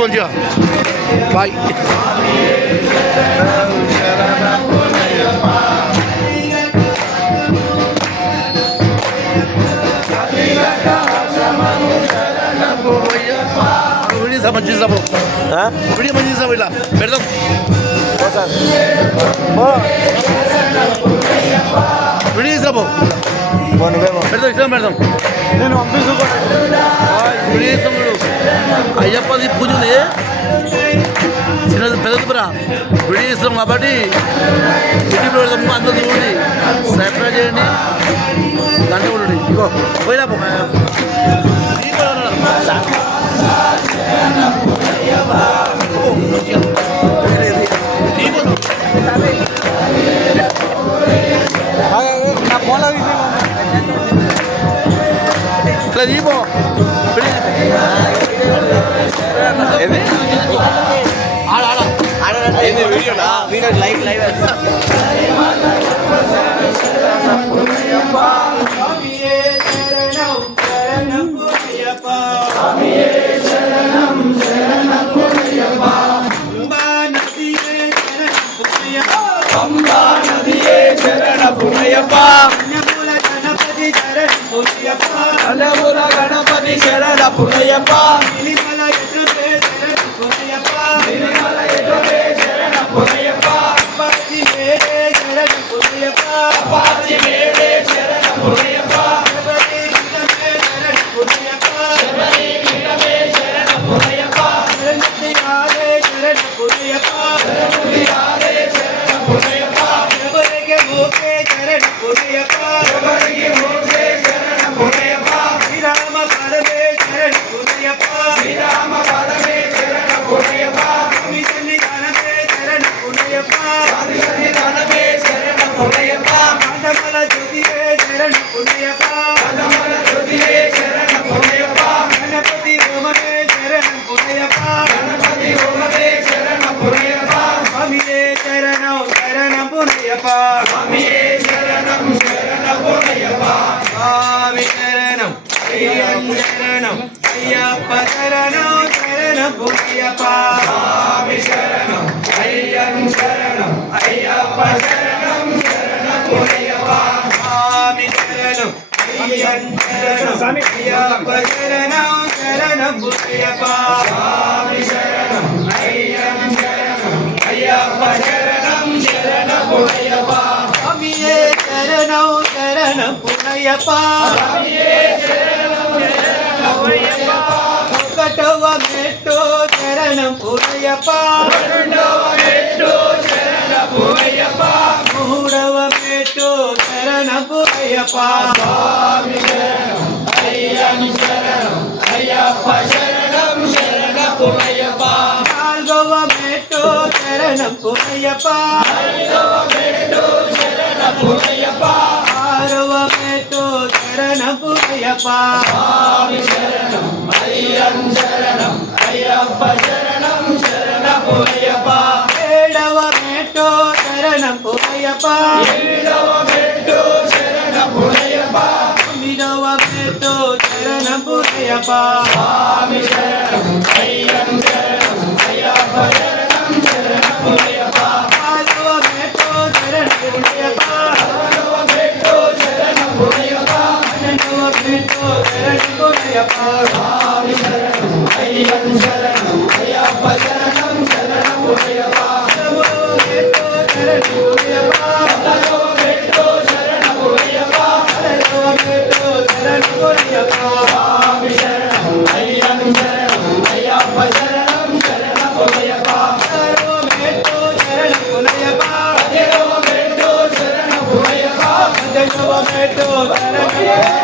మంచిగా బాయ్. మంచి వీడియో మంచి తీసాము ఇలా పెడదాం వీడియో తీసాము పెడదాం ఇష్టం పెడదాం నేను పంపిస్తాం అయ్యప్పది పూజని చిన్నది పెద్దదిరా వీడియో ఇస్తాం కాబట్టి ఇంటికి పెడదాము అందరూ చూడండి సబ్స్క్రైబ్ చేయండి గంట కూడా ఇంకో పోయినా ఇట్లా దీపో వీడియో లైవ్ గణపతి శరణ పునయప్ప అయ్యప్ప శరణం శరణం పుణ్యప్ప స్వామి శరణం అయ్యప్ప శరణం అయ్యప్ప శరణం శరణం పుణ్యప్ప స్వామి శరణం అయ్యప్ప శరణం అయ్యప్ప శరణం శరణం పుణ్యప్ప స్వామి శరణం అయ్యప్ప శరణం అయ్యప్ప శరణం శరణం పుణ్యప్ప స్వామియే శరణం శరణం పుణ్యప్ప స్వామియే ఒకటవ మెట్టు శరణం పునయప్ప మూడవ మెట్టు శరణం పునయప్ప స్వామి శరణం అయ్యప్ప శరణం శరణం పునయప్ప నాలుగవ మెట్టు శరణం పునయప్ప ఆరవ మెట్టు శరణం పునయప్ప స్వామి శరణం శరణం అయ్యప్ప శరణం శరణం పునయప్ప ఏడవ మెట్టు శరణం పునయప్ప తొమ్మిదవ మెట్టు శరణం పునయప్ప స్వామి శరణం శరణం అయ్యప్ప శరణం శరణం పునయప్ప పదవ మెట్టు శరణం పునయప్ప పన్నెండవ మెట్టు శరణం పునయప్ప స్వామి శరణం దైవమేటో శరణం